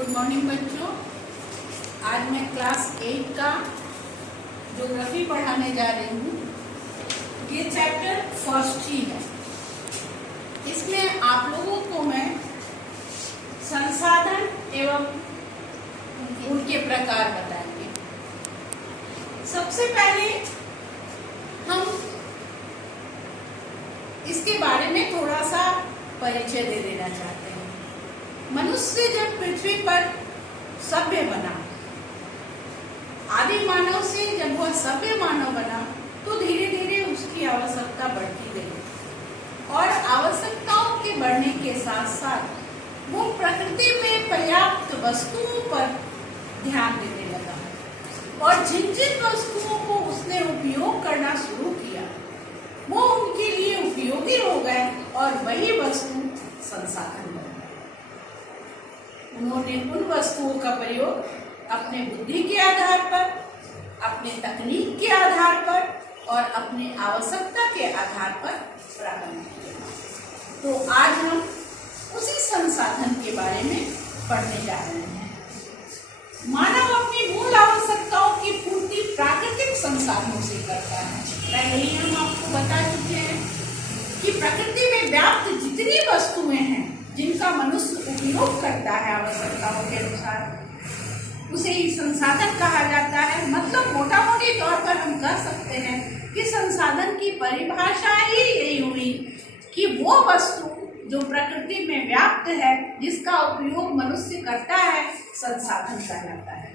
Good morning बच्चों। आज मैं क्लास 8 का ज्योग्राफी पढ़ाने जा रही हूँ। ये चैप्टर फर्स्ट ही है। इसमें आप लोगों को मैं संसाधन एवं उनके प्रकार बताएंगे। सबसे पहले हम इसके बारे में थोड़ा सा परिचय दे देना चाहते हैं। मनुष्य जब पृथ्वी पर सभ्य बना, आदि मानव से जब वह सभ्य मानव बना, तो धीरे धीरे उसकी आवश्यकता बढ़ती गई और आवश्यकताओं के बढ़ने के साथ साथ वो प्रकृति में पर्याप्त वस्तुओं पर ध्यान देने लगा और जिन जिन वस्तुओं को उसने उपयोग करना शुरू किया वो उनके लिए उपयोगी हो गए और वही वस्तु संसाधन बन गए। उन्होंने उन वस्तुओं का प्रयोग अपने बुद्धि के आधार पर, अपने तकनीक के आधार पर और अपने आवश्यकता के आधार पर प्रारंभ किया। तो आज हम उसी संसाधन के बारे में पढ़ने जा रहे हैं। मानव अपनी मूल आवश्यकताओं की पूर्ति प्राकृतिक संसाधनों से करता है। पहले ही हम आपको बता चुके हैं कि प्रकृति में व्याप्त जितनी वस्तुएं हैं जिनका मनुष्य उपयोग करता है आवश्यकताओं के अनुसार, उसे ही संसाधन कहा जाता है। मतलब मोटा मोटी तौर पर हम कह सकते हैं कि संसाधन की परिभाषा ही यही हुई कि वो वस्तु जो प्रकृति में व्याप्त है, जिसका उपयोग मनुष्य करता है, संसाधन कहलाता है।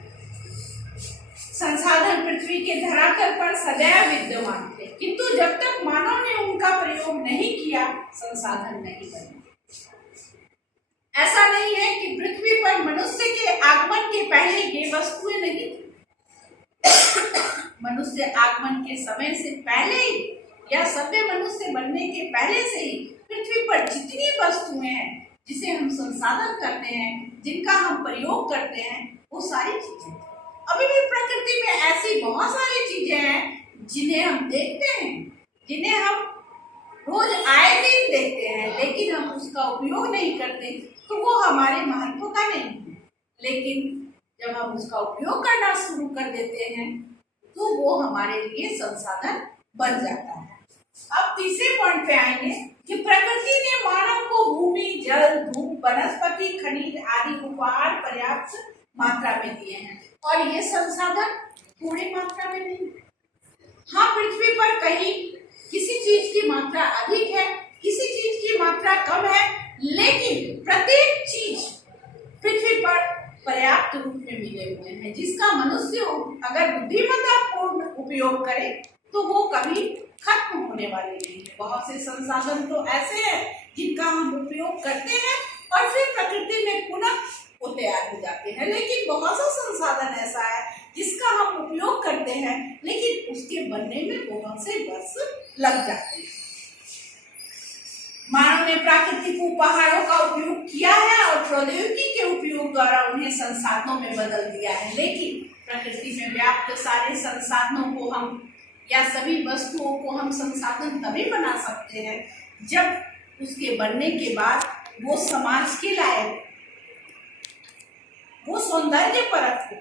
संसाधन पृथ्वी के धरातल पर सदैव विद्यमान थे, किंतु जब तक मानव ने उनका प्रयोग नहीं किया, संसाधन नहीं बने। ऐसा नहीं है कि पृथ्वी पर मनुष्य के आगमन के पहले ये वस्तुएं नहीं थी। मनुष्य आगमन के समय से पहले ही या सभ्य मनुष्य बनने के पहले से ही पृथ्वी पर जितनी वस्तुएं हैं जिसे हम संसाधन करते हैं, जिनका हम प्रयोग करते हैं, वो सारी चीजें अभी भी प्रकृति में ऐसी बहुत सारी चीजें हैं जिन्हें हम देखते हैं, जिन्हें हम रोज आए दिन देखते हैं, लेकिन हम उसका उपयोग नहीं करते, तो वो हमारे महत्व का नहीं है। लेकिन जब हम उसका उपयोग करना शुरू कर देते हैं तो वो हमारे लिए संसाधन बन जाता है। अब तीसरे पॉइंट पे आएंगे कि प्रकृति ने मानव को भूमि, जल, धूप, वनस्पति, खनिज आदि उपहार पर्याप्त मात्रा में दिए हैं और ये संसाधन पूरी मात्रा में नहीं। हाँ, पृथ्वी पर कहीं किसी चीज की मात्रा अधिक है, किसी चीज की मात्रा कम है, लेकिन प्रत्येक चीज पृथ्वी पर पर्याप्त रूप में मिले हुए हैं, जिसका मनुष्य अगर बुद्धिमत्तापूर्ण उपयोग करे तो वो कभी खत्म होने वाले नहीं है। बहुत से संसाधन तो ऐसे हैं जिनका हम उपयोग करते हैं और फिर प्रकृति में पुनः वो तैयार हो जाते हैं, लेकिन बहुत सा संसाधन ऐसा है जिसका हम उपयोग करते हैं लेकिन उसके बनने में बहुत से वर्ष लग जाते हैं। मानव ने प्राकृतिक उपहारों का उपयोग किया है और प्रौद्योगिकी के उपयोग द्वारा उन्हें संसाधनों में बदल दिया है, लेकिन प्रकृति में व्याप्त सारे संसाधनों को हम या सभी वस्तुओं को हम संसाधन तभी बना सकते हैं जब उसके बनने के बाद वो समाज के लायक, वो सौंदर्य परक हो।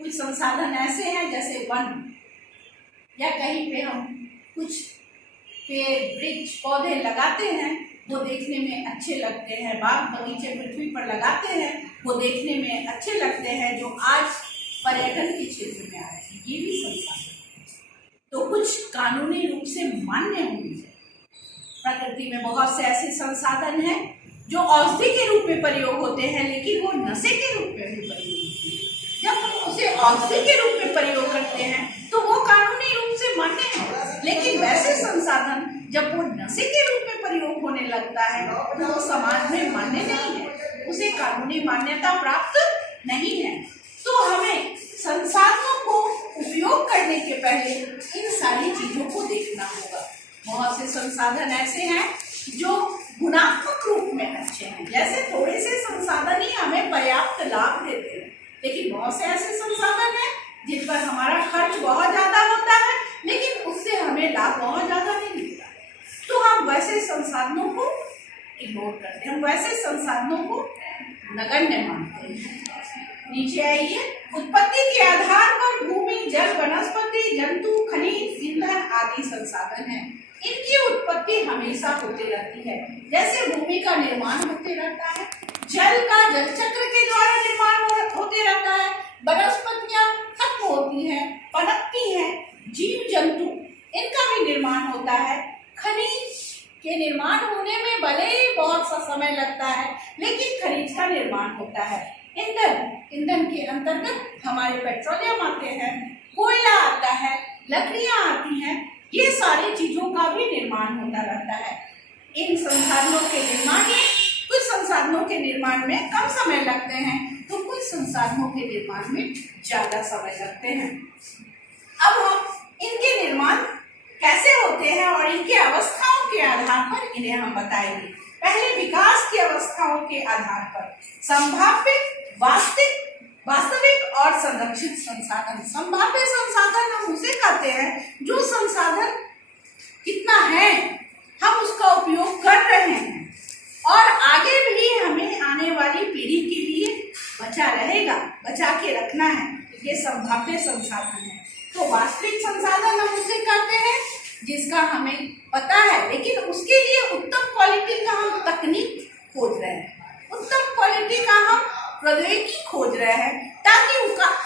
कुछ संसाधन ऐसे हैं जैसे वन, या कहीं पे हम कुछ पेड़, वृक्ष, पौधे लगाते हैं, वो देखने में अच्छे लगते हैं। बाग बगीचे पृथ्वी पर लगाते हैं, वो देखने में अच्छे लगते हैं, जो आज पर्यटन के क्षेत्र में आ रहे हैं। ये भी संसाधन तो कुछ कानूनी रूप से मान्य होंगे। प्रकृति में बहुत से ऐसे संसाधन हैं जो औषधि के रूप में प्रयोग होते हैं, लेकिन वो नशे के रूप में भी प्रयोग होते हैं। जब हम उसे औषधि के रूप में प्रयोग करते हैं तो वो कानूनी रूप से मान्य है, लेकिन वैसे संसाधन जब वो नशे के रूप में प्रयोग होने लगता है तो वो समाज में मान्य नहीं है, उसे कानूनी मान्यता प्राप्त नहीं है। तो हमें संसाधनों को उपयोग करने के पहले इन सारी चीजों को देखना होगा। बहुत से संसाधन ऐसे हैं जो गुणात्मक रूप में अच्छे हैं, जैसे थोड़े से संसाधन ही हमें पर्याप्त लाभ देते हैं, लेकिन बहुत से ऐसे संसाधन हैं जिन पर हमारा खर्च बहुत ज्यादा होता है, लेकिन उससे हमें लाभ बहुत ज्यादा नहीं मिलता। तो हम वैसे संसाधनों को इग्नोर करते हैं, हम वैसे संसाधनों को नगण्य मानते हैं। नीचे आइए। उत्पत्ति के आधार पर भूमि, जल, वनस्पति, जंतु, खनिज, ईंधन आदि संसाधन है। इनकी उत्पत्ति हमेशा होती रहती है। जैसे भूमि का निर्माण होते रहता है, जल का जल चक्र के द्वारा निर्माण होते रहता है, वनस्पतियां खत्म होती हैं, पनपती हैं, जीव जंतु इनका भी निर्माण होता है। खनिज के निर्माण होने में भले ही बहुत सा समय लगता है, लेकिन खनिज का निर्माण होता है। ईंधन के अंतर्गत हमारे पेट्रोलियम आते हैं, कोयला आता है, लकड़ियां आती हैं, ये सारी चीजों का भी निर्माण होता रहता है। इन संसाधनों के निर्माण में, कुछ संसाधनों के निर्माण में कम समय लगते हैं, तो कुछ संसाधनों के निर्माण में ज्यादा समय लगते हैं। अब हम इनके निर्माण कैसे होते हैं और इनके अवस्थाओं के आधार पर इन्हें हम बताएंगे। पहले विकास की अवस्थाओं के आधार पर संभाव्य, वास्तविक और संरक्षित संसाधन। संभाव्य संसाधन हम उसे कहते हैं जो संसाधन कितना है, हम उसका उपयोग कर रहे हैं और आगे भी हमें आने वाली पीढ़ी के लिए बचा रहेगा, बचा के रखना है, ये संभाव्य संसाधन है। तो वास्तविक संसाधन हम उसे कहते हैं जिसका हमें पता है, लेकिन उसके लिए उत्तम क्वालिटी का हम तकनीक खोज रहे हैं, उत्तम क्वालिटी का हम प्रौद्योगिकी खोज रहे हैं, ताकि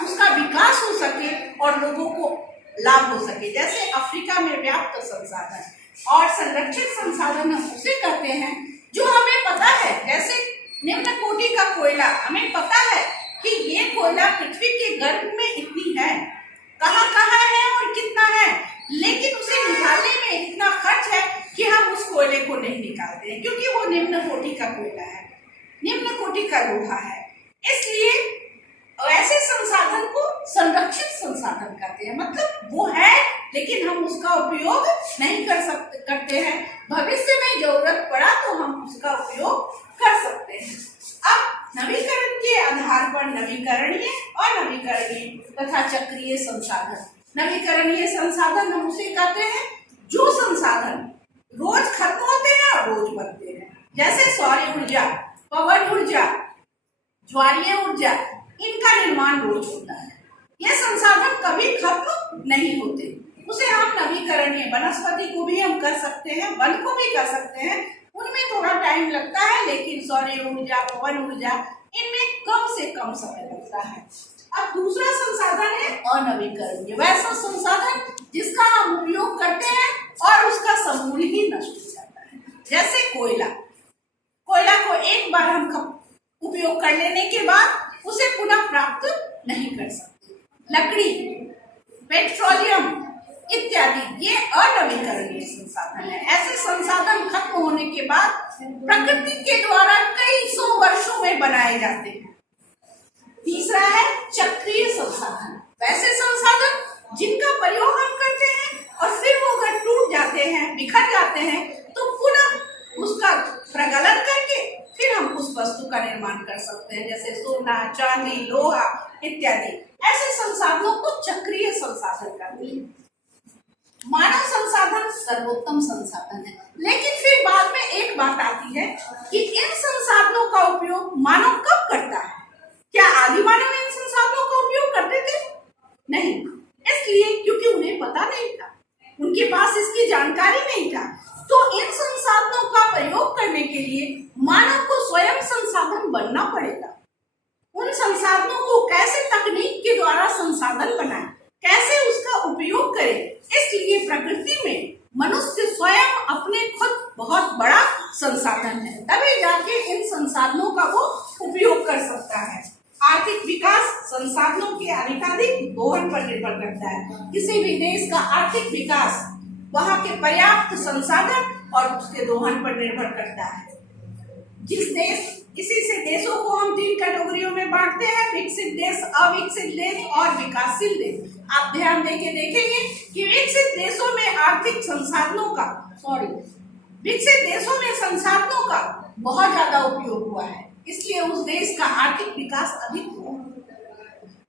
उसका विकास हो सके और लोगों को लाभ हो सके। जैसे अफ्रीका में व्याप्त संसाधन। और संरक्षित संसाधन हम उसे कहते हैं जो हमें पता है, जैसे निम्न कोटि का कोयला, हमें पता है कि ये कोयला पृथ्वी के गर्भ में इतनी है, कहाँ कहाँ है और कितना है, लेकिन उसे निकालने में इतना खर्च है कि हम उस कोयले को नहीं निकालते हैं, क्योंकि वो निम्न कोटि का कोयला है, निम्न कोटि का लोहा है। इसलिए ऐसे संसाधन को संरक्षित संसाधन कहते हैं। मतलब वो है, लेकिन हम उसका उपयोग नहीं करते हैं। भविष्य में जरूरत पड़ा तो हम उसका उपयोग कर सकते हैं। अब नवीकरण के आधार पर नवीकरणीय, अनवीकरणीय तथा चक्रीय संसाधन। नवीकरणीय संसाधन हम उसे कहते हैं जो संसाधन रोज खत्म होते हैं और रोज बनते हैं। जैसे सौर ऊर्जा, पवन ऊर्जा, ज्वारीय ऊर्जा, इनका निर्माण रोज होता है। ये संसाधन कभी खत्म नहीं होते, उसे हम नवीकरणीय, वनस्पति को भी हम कर सकते हैं, वन को भी कर सकते हैं, उनमें थोड़ा टाइम लगता है, लेकिन सौर ऊर्जा, पवन ऊर्जा, इनमें कम से कम समय लगता है। अब दूसरा संसाधन है अनवीकरणीय, वैसा संसाधन जिसका हम उपयोग करते हैं और उसका समूल ही नष्ट हो जाता है। जैसे कोयला, कोयला को एक बार हम उपयोग कर लेने के बाद उसे पुनः प्राप्त नहीं कर सकते। लकड़ी, पेट्रोलियम इत्यादि, ये अनवीकरणीय संसाधन है। ऐसे संसाधन खत्म होने के बाद प्रकृति के द्वारा कई सौ वर्षों में बनाए जाते हैं। तीसरा है चक्रीय संसाधन, वैसे संसाधन जिनका प्रयोग हम करते हैं और फिर वो अगर टूट जाते हैं, बिखर जाते हैं, तो पुनः उसका प्रगलन करके फिर हम उस वस्तु का निर्माण कर सकते हैं, जैसे सोना, चांदी, लोहा इत्यादि। ऐसे संसाधनों को चक्रीय संसाधन कहते हैं। मानव संसाधन सर्वोत्तम संसाधन है, लेकिन फिर बाद में एक बात आती है कि इन संसाधनों का उपयोग मानव कब करता है? क्या आदि मानव इन संसाधनों का उपयोग करते थे? नहीं, इसलिए क्योंकि उन्हें पता नहीं था, उनके पास इसकी जानकारी नहीं था। तो इन संसाधनों का प्रयोग करने के लिए मानव को स्वयं संसाधन बनना पड़ेगा। उन संसाधनों को कैसे तकनीक के द्वारा संसाधन बनाए, कैसे उसका उपयोग करे, इसलिए प्रकृति में मनुष्य स्वयं अपने खुद बहुत बड़ा संसाधन है, तभी जाके इन संसाधनों का वो उपयोग कर सकता है। आर्थिक विकास संसाधनों के अधिकाधिक दोहन पर निर्भर करता है। किसी भी देश का आर्थिक विकास वहाँ के पर्याप्त संसाधन और उसके दोहन पर निर्भर करता है। इसी से देशों को हम 3 कैटेगरियों में बांटते हैं, विकसित देश, अविकसित देश और विकासशील देश। आप ध्यान देके देखेंगे कि विकसित देशों में आर्थिक संसाधनों का, विकसित देशों में संसाधनों का बहुत ज्यादा उपयोग हुआ है, इसलिए उस देश का आर्थिक विकास अधिक हुआ।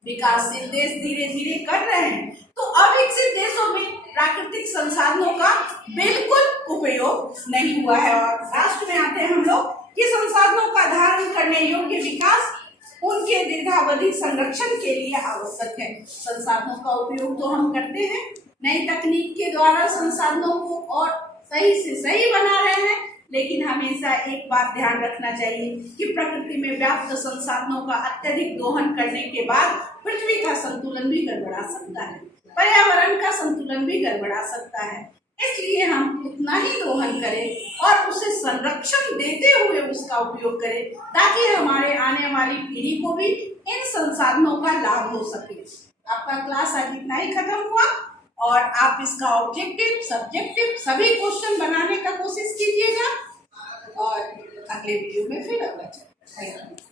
विकासशील देश धीरे धीरे कर रहे हैं, तो अविकसित देशों में प्राकृतिक संसाधनों का बिल्कुल उपयोग नहीं हुआ है। और लास्ट में आते हैं हम लोग कि संसाधनों का धारण करने योग्य विकास उनके दीर्घावधि संरक्षण के लिए आवश्यक है। संसाधनों का उपयोग तो हम करते हैं, नई तकनीक के द्वारा संसाधनों को और सही से सही बना रहे हैं, लेकिन हमेशा एक बात ध्यान रखना चाहिए कि प्रकृति में व्याप्त संसाधनों का अत्यधिक दोहन करने के बाद पृथ्वी का संतुलन भी गड़बड़ा सकता है, पर्यावरण का संतुलन भी गड़बड़ा सकता है। इसलिए हम उतना ही दोहन करें और उसे संरक्षण देते हुए उसका उपयोग करें, ताकि हमारे आने वाली पीढ़ी को भी इन संसाधनों का लाभ हो सके। आपका क्लास आज इतना ही खत्म हुआ और आप इसका ऑब्जेक्टिव, सब्जेक्टिव सभी क्वेश्चन बनाने का कोशिश कीजिएगा और अगले वीडियो में फिर अगला चैप्टर।